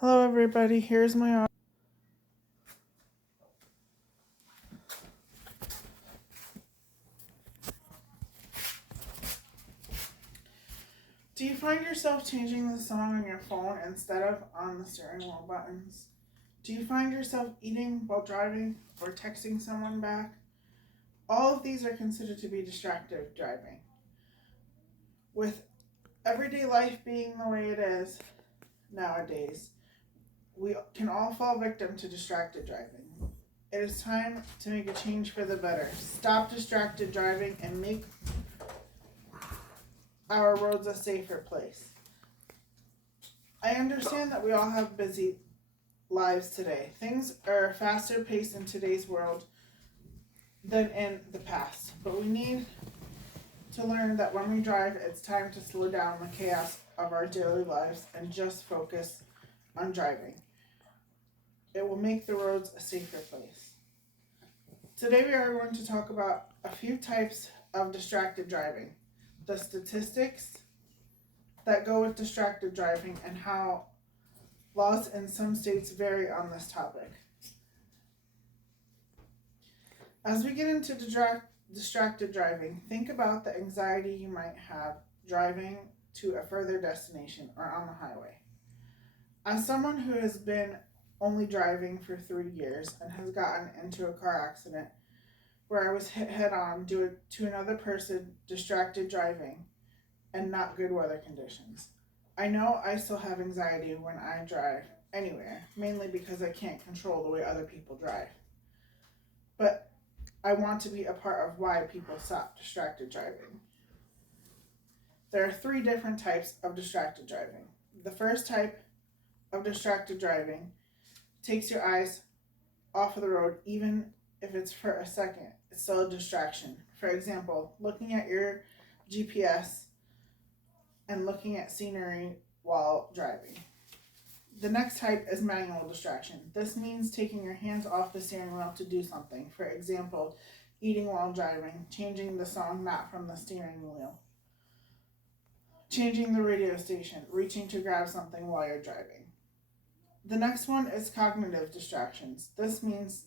Hello, everybody. Here's my. Do you find yourself changing the song on your phone instead of on the steering wheel buttons? Do you find yourself eating while driving or texting someone back? All of these are considered to be distracted driving. With everyday life being the way it is nowadays, we can all fall victim to distracted driving. It is time to make a change for the better. Stop distracted driving and make our roads a safer place. I understand that we all have busy lives today. Things are faster paced in today's world than in the past, but we need to learn that when we drive, it's time to slow down the chaos of our daily lives and just focus on driving. It will make the roads a safer place. Today we are going to talk about a few types of distracted driving, the statistics that go with distracted driving, and how laws in some states vary on this topic. As we get into distracted driving, think about the anxiety you might have driving to a further destination or on the highway. As someone who has been only driving for 3 years and has gotten into a car accident where I was hit head on due to another person distracted driving and not good weather conditions, I know I still have anxiety when I drive anywhere, mainly because I can't control the way other people drive. But I want to be a part of why people stop distracted driving. There are 3 different types of distracted driving. The first type of distracted driving takes your eyes off of the road, even if it's for a second. It's still a distraction. For example, looking at your GPS and looking at scenery while driving. The next type is manual distraction. This means taking your hands off the steering wheel to do something. For example, eating while driving, changing the song not from the steering wheel, changing the radio station, reaching to grab something while you're driving. The next one is cognitive distractions. This means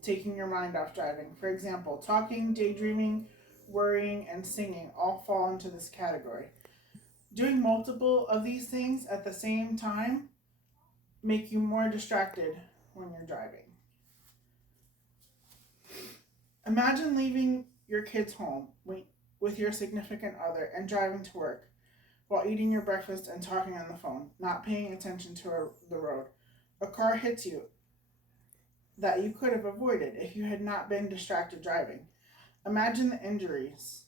taking your mind off driving. For example, talking, daydreaming, worrying, and singing all fall into this category. Doing multiple of these things at the same time make you more distracted when you're driving. Imagine leaving your kids home with your significant other and driving to work while eating your breakfast and talking on the phone, not paying attention to the road. A car hits you that you could have avoided if you had not been distracted driving. Imagine the injuries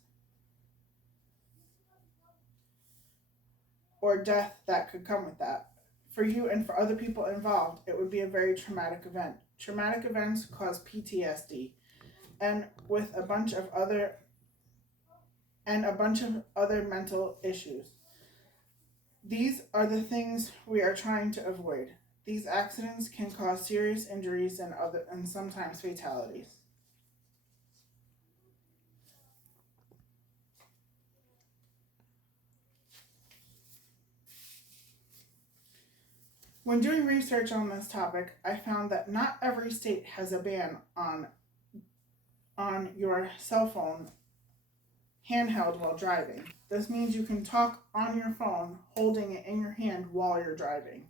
or death that could come with that. For you and for other people involved, it would be a very traumatic event. Traumatic events cause PTSD, and with a bunch of other mental issues. These are the things we are trying to avoid. These accidents can cause serious injuries and sometimes fatalities. When doing research on this topic, I found that not every state has a ban on your cell phone handheld while driving. This means you can talk on your phone holding it in your hand while you're driving.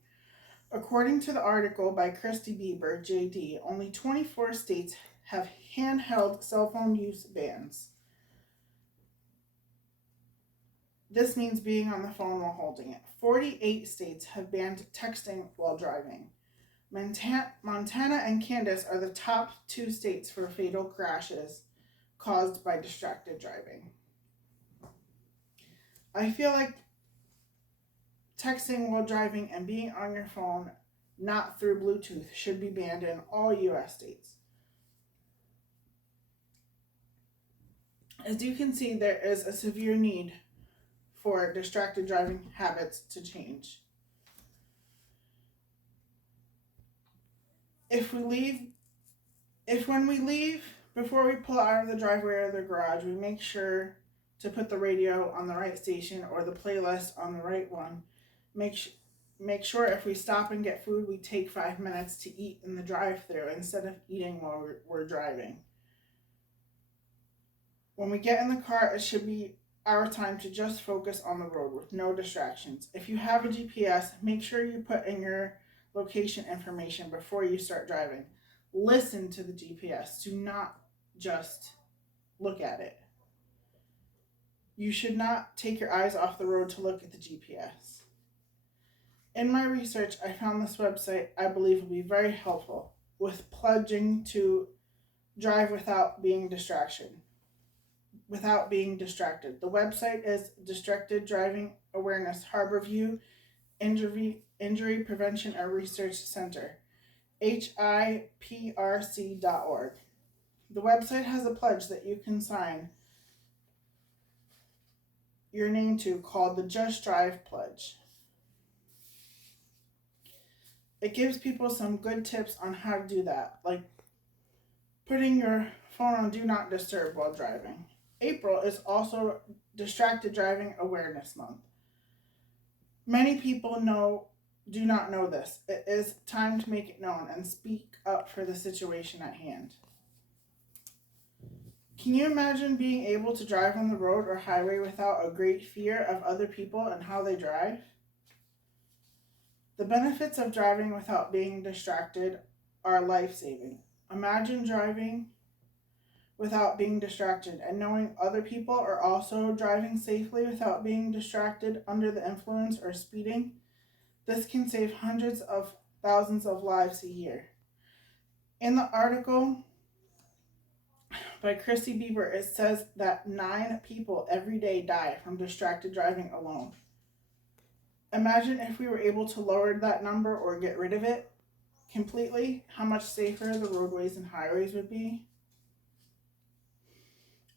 According to the article by Christy Bieber, JD, only 24 states have handheld cell phone use bans. This means being on the phone while holding it. 48 states have banned texting while driving. Montana and Kansas are the top 2 states for fatal crashes caused by distracted driving. I feel like texting while driving and being on your phone not through Bluetooth should be banned in all U.S. states. As you can see, there is a severe need for distracted driving habits to change. When we leave, before we pull out of the driveway or the garage, we make sure to put the radio on the right station or the playlist on the right one. make sure if we stop and get food, we take 5 minutes to eat in the drive-thru instead of eating while we're driving. When we get in the car, it should be our time to just focus on the road with no distractions. If you have a GPS, make sure you put in your location information before you start driving. Listen to the GPS. Do not just look at it. You should not take your eyes off the road to look at the GPS. In my research, I found this website I believe will be very helpful with pledging to drive without being distracted. The website is Distracted Driving Awareness Harborview Injury Prevention and Research Center, HIPRC.org. The website has a pledge that you can sign your name to called the Just Drive Pledge. It gives people some good tips on how to do that, like putting your phone on Do Not Disturb while driving. April is also Distracted Driving Awareness Month. Many people do not know this. It is time to make it known and speak up for the situation at hand. Can you imagine being able to drive on the road or highway without a great fear of other people and how they drive? The benefits of driving without being distracted are life-saving. Imagine driving without being distracted and knowing other people are also driving safely without being distracted under the influence or speeding. This can save hundreds of thousands of lives a year. In the article by Chrissy Bieber, it says that 9 people every day die from distracted driving alone. Imagine if we were able to lower that number or get rid of it completely, how much safer the roadways and highways would be.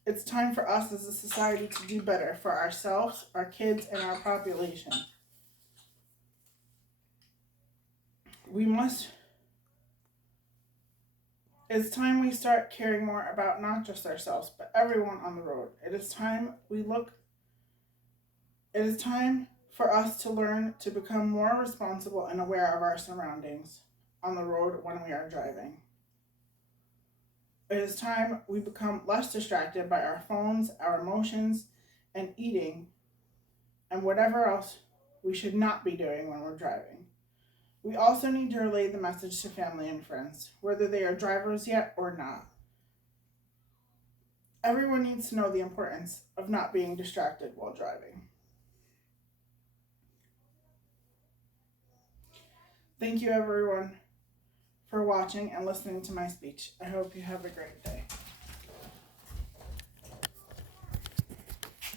It's time for us as a society to do better for ourselves, our kids, and our population. It's time we start caring more about not just ourselves, but everyone on the road. It is time for us to learn to become more responsible and aware of our surroundings on the road when we are driving. It is time we become less distracted by our phones, our emotions, and eating, and whatever else we should not be doing when we're driving. We also need to relay the message to family and friends, whether they are drivers yet or not. Everyone needs to know the importance of not being distracted while driving. Thank you, everyone, for watching and listening to my speech. I hope you have a great day.